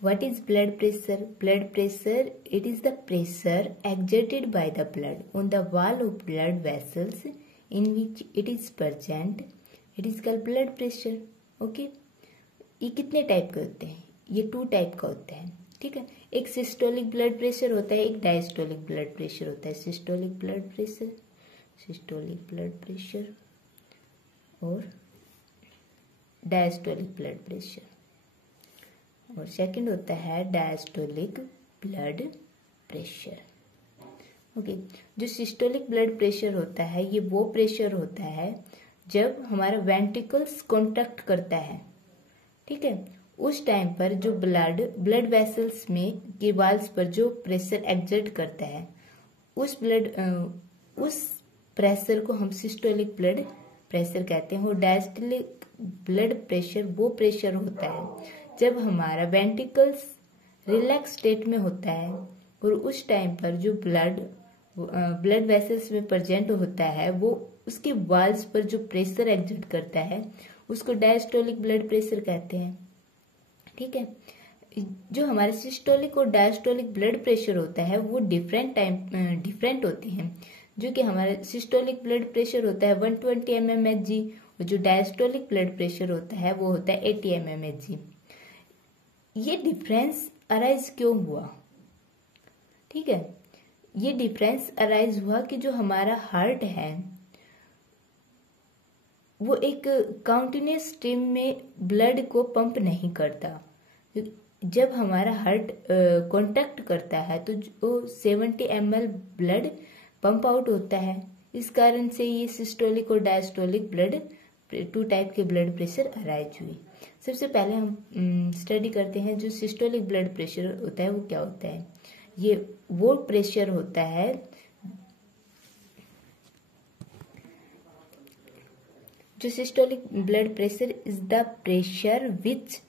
What is blood pressure? Blood pressure, it is the pressure exerted by the blood on the wall of blood vessels in which it is present. It is called blood pressure. Okay? ये कितने type के होते हैं? ये 2 type का होता है. ठीक है. एक सिस्टोलिक ब्लड प्रेशर होता है, एक डायस्टोलिक ब्लड प्रेशर होता है. सिस्टोलिक ब्लड प्रेशर और डायस्टोलिक ब्लड प्रेशर. और सेकंड होता है डायस्टोलिक ब्लड प्रेशर. ओके. जो सिस्टोलिक ब्लड प्रेशर होता है, ये वो प्रेशर होता है जब हमारा वेंट्रिकल्स कॉन्ट्रैक्ट करता है. ठीक है. उस टाइम पर जो ब्लड वेसल्स में के वाल्स पर जो प्रेशर एक्सर्ट करता है, उस प्रेशर को हम सिस्टोलिक ब्लड प्रेशर कहते हैं. और डायस्टोलिक ब्लड प्रेशर वो प्रेशर होता है जब हमारा वेंट्रिकल्स रिलैक्स स्टेट में होता है और उस टाइम पर जो ब्लड वेसल्स में प्रेजेंट होता है वो उसके वाल्स पर जो प्रेशर एक्सर्ट करता है उसको डायस्टोलिक ब्लड प्रेशर कहते हैं. ठीक है. जो हमारे सिस्टोलिक और डायस्टोलिक ब्लड प्रेशर होता है वो डिफरेंट होते हैं. जो कि हमारा सिस्टोलिक ब्लड प्रेशर होता है 120 mmHg और जो डायस्टोलिक ब्लड प्रेशर होता है वो होता है 80 mmHg. ये डिफरेंस अराइज क्यों हुआ? ठीक है. ये डिफरेंस अराइज हुआ कि जो हमारा हार्ट है वो एक काउंटिन्यूस स्ट्रीम में ब्लड को पंप नहीं करता. जब हमारा हार्ट कॉन्टैक्ट करता है तो जो 70 ml ब्लड पंप आउट होता है. इस कारण से ये सिस्टोलिक और डायस्टोलिक ब्लड 2 टाइप के ब्लड प्रेशर अराइज हुए. सबसे पहले हम स्टडी करते हैं जो सिस्टोलिक ब्लड प्रेशर होता है वो क्या होता है. ये वो प्रेशर होता है जो systolic blood pressure is the pressure which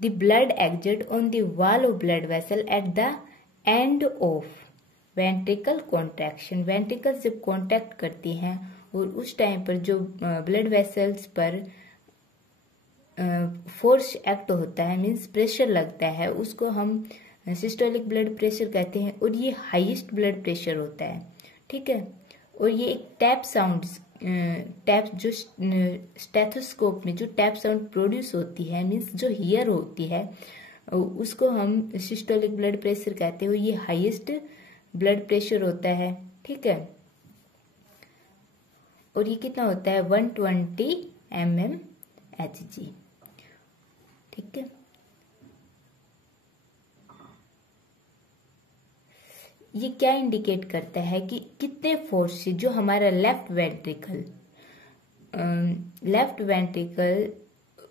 the blood exert on the wall of blood vessel at the end of ventricle contraction. Ventricle जब कॉन्ट्रैक्ट करती हैं और उस टाइम पर जो ब्लड वेसल्स पर फोर्स एक्ट होता है, मीन्स प्रेशर लगता है, उसको हम सिस्टोलिक ब्लड प्रेशर कहते हैं. और ये हाईएस्ट ब्लड प्रेशर होता है. ठीक है. और ये एक टैप जो स्टेथोस्कोप में जो टैप साउंड प्रोड्यूस होती है, मीन्स जो हियर होती है, उसको हम सिस्टोलिक ब्लड प्रेशर कहते हैं. ये हाईएस्ट ब्लड प्रेशर होता है. ठीक है. और ये कितना होता है 120 mmHg. ठीक है. ये क्या इंडिकेट करता है कि कितने फोर्स से जो हमारा लेफ्ट वेंट्रिकल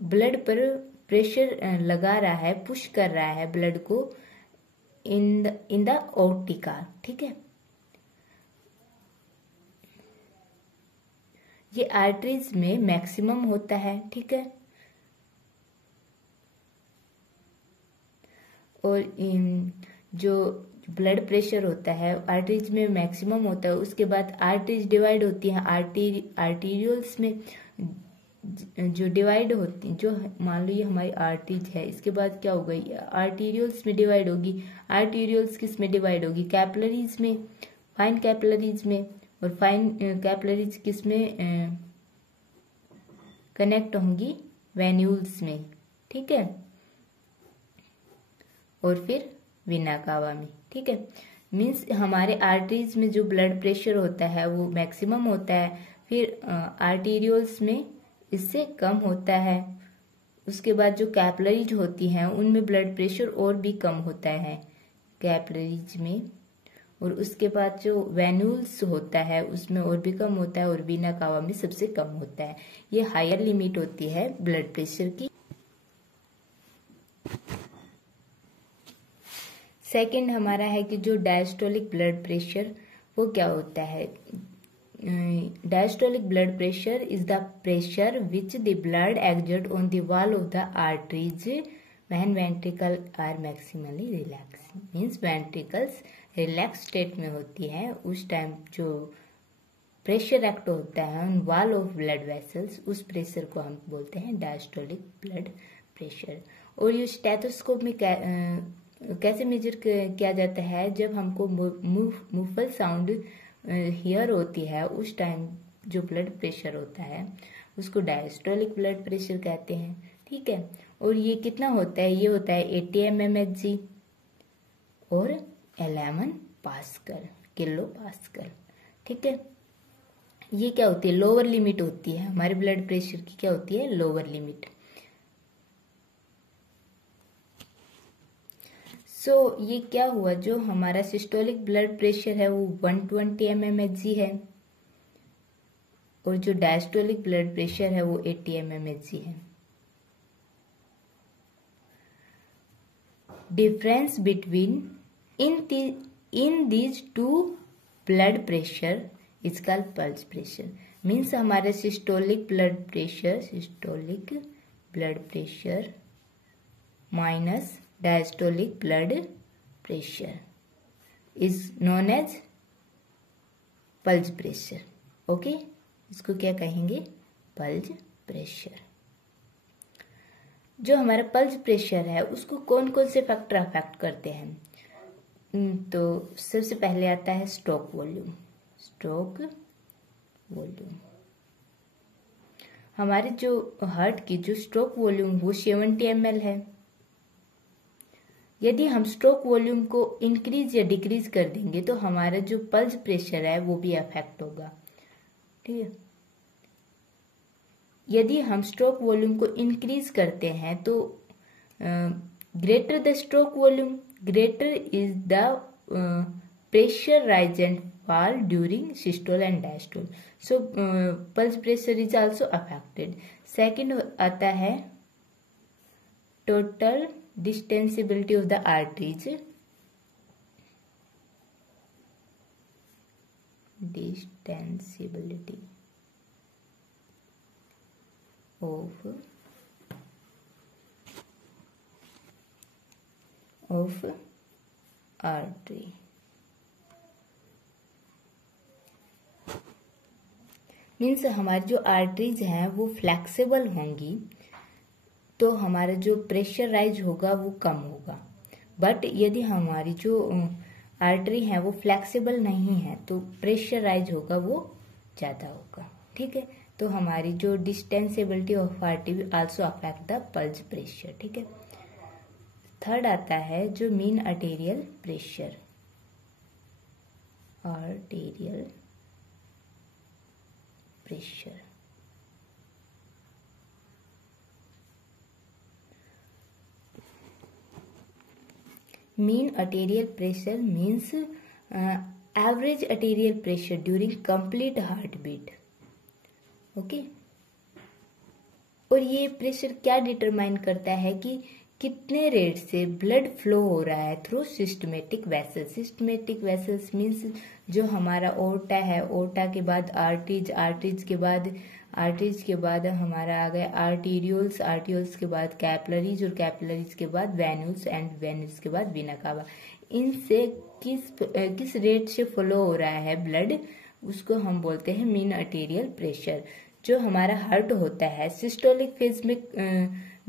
ब्लड पर प्रेशर लगा रहा है, पुश कर रहा है ब्लड को इन द ऑर्टिका. ठीक है. ये आर्टरीज में मैक्सिमम होता है. ठीक है. और जो ब्लड प्रेशर होता है आर्टरीज में मैक्सिमम होता है. उसके बाद आर्टरीज डिवाइड होती है आर्टीरियल्स में, जो डिवाइड होती है, जो मान लो ये हमारी आर्टरीज है, इसके बाद क्या होगा आर्टीरियल्स में डिवाइड होगी. आर्टीरियल्स किस में डिवाइड होगी? कैपिलरीज में, फाइन कैपिलरीज में. और फाइन कैपिलरीज किस में कनेक्ट होंगी? वेन्यूल्स में. ठीक है. और फिर वेना कावा में. ठीक है. मीन्स हमारे आर्टरीज में जो ब्लड प्रेशर होता है वो मैक्सिमम होता है, फिर आर्टीरियल्स में इससे कम होता है. उसके बाद जो कैपिलरीज होती हैं उनमें ब्लड प्रेशर और भी कम होता है कैपिलरीज में. और उसके बाद जो वेन्यूल्स होता है उसमें और भी कम होता है और वेना कावा में सबसे कम होता है. ये हायर लिमिट होती है ब्लड प्रेशर की. सेकंड हमारा है कि जो डायस्टोलिक ब्लड प्रेशर वो क्या होता है. Diastolic blood pressure is the pressure which the blood exert on the wall of the arteries when ventricle are maximally relax. Means ventricles relax state में होती है, उस टाइम जो प्रेशर एक्ट होता है on wall of blood vessels, उस pressure को हम बोलते हैं डायस्टोलिक ब्लड प्रेशर। और ये स्टेथोस्कोप में कैसे मेजर किया जाता है, जब हमको मुफल साउंड हियर होती है उस टाइम जो ब्लड प्रेशर होता है उसको डायस्टोलिक ब्लड प्रेशर कहते हैं। ठीक है, और ये कितना होता है, ये होता है 80 mmHg और 11 पास्कल, किलो पास्कल। ठीक है, ये क्या होती है, लोअर लिमिट होती है हमारे ब्लड प्रेशर की, क्या होती है, लोअर लिमिट। सो ये क्या हुआ, जो हमारा सिस्टोलिक ब्लड प्रेशर है वो 120 mmHg है और जो डायस्टोलिक ब्लड प्रेशर है वो 80 mmHg है। Difference between in these two blood pressure is called pulse pressure. Means हमारे systolic blood pressure minus diastolic blood pressure is known as pulse pressure. Okay, इसको क्या कहेंगे, पल्स प्रेशर। जो हमारा pulse pressure है उसको कौन कौन से फैक्टर अफेक्ट करते हैं, तो सबसे पहले आता है स्ट्रोक वॉल्यूम। हमारे जो हार्ट की जो स्ट्रोक वॉल्यूम वो 70 ml है। यदि हम स्ट्रोक वॉल्यूम को इंक्रीज या डिक्रीज कर देंगे तो हमारा जो पल्स प्रेशर है वो भी अफेक्ट होगा। ठीक है, यदि हम स्ट्रोक वॉल्यूम को इंक्रीज करते हैं तो greater the stroke volume greater is the pressure rise and fall during systole and diastole. So pulse pressure is also affected. Second आता है total distensibility of the arteries. Distensibility of artery। Means हमारी जो arteries हैं वो flexible होंगी तो हमारा जो प्रेशर राइज होगा वो कम होगा। बट यदि हमारी जो आर्टरी है वो फ्लेक्सिबल नहीं है तो प्रेशर राइज होगा वो ज्यादा होगा। ठीक है, तो हमारी जो distensibility of artery also affect the pulse pressure. ठीक है, थर्ड आता है जो mean arterial pressure. Mean arterial pressure means average arterial pressure during complete heartbeat। Okay, और ये प्रेशर क्या डिटरमाइन करता है कि कितने रेट से ब्लड फ्लो हो रहा है through systematic vessels. Systematic vessels means जो हमारा ओर्टा है, ओर्टा के बाद आर्टरीज, आर्टरीज के बाद हमारा आ गया आर्टीरियोल्स, आर्टीरियोल्स के बाद कैपिलरीज और कैपिलरीज के बाद वेन्यूल्स एंड वेन्यूल्स के बाद वेना कावा। इनसे किस रेट से फ्लो हो रहा है ब्लड उसको हम बोलते हैं मीन आर्टेरियल प्रेशर। जो हमारा हार्ट होता है सिस्टोलिक फेज में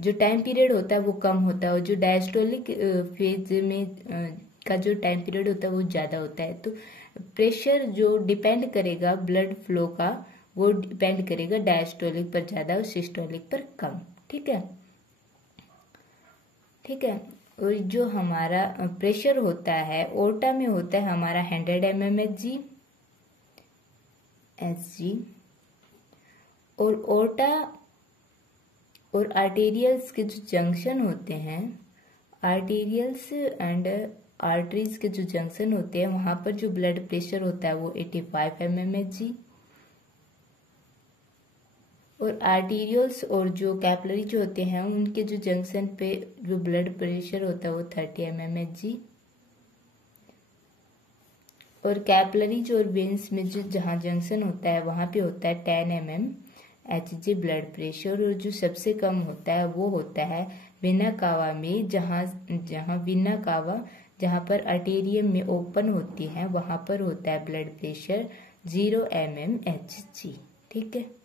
जो टाइम पीरियड होता है वो कम होता है और जो डायस्टोलिक फेज में का जो टाइम पीरियड होता है वो ज्यादा होता है। तो प्रेशर जो डिपेंड करेगा ब्लड फ्लो का वो डिपेंड करेगा डायस्टोलिक पर ज्यादा और सिस्टोलिक पर कम। ठीक है, और जो हमारा प्रेशर होता है ओर्टा में होता है हमारा 100 mmHg और ओर्टा और आर्टेरियल्स के जो जंक्शन होते हैं, आर्टेरियल्स एंड आर्टरीज के जो जंक्शन होते हैं वहां पर जो ब्लड प्रेशर होता है वो 85 mmHg और आर्टेरियल्स और जो कैपिलरी जो होते हैं उनके जो जंक्शन पे जो ब्लड प्रेशर होता है वो 30 mmHg और कैपिलरीज और वेन्स में जो जहाँ जंक्शन होता है वहां पे होता है 10 mmHg ब्लड प्रेशर। और जो सबसे कम होता है वो होता है वेना कावा में, जहाँ वेना कावा जहाँ पर आर्टेरियम में ओपन होती है वहां पर होता है ब्लड प्रेशर 0 mmHg। ठीक है।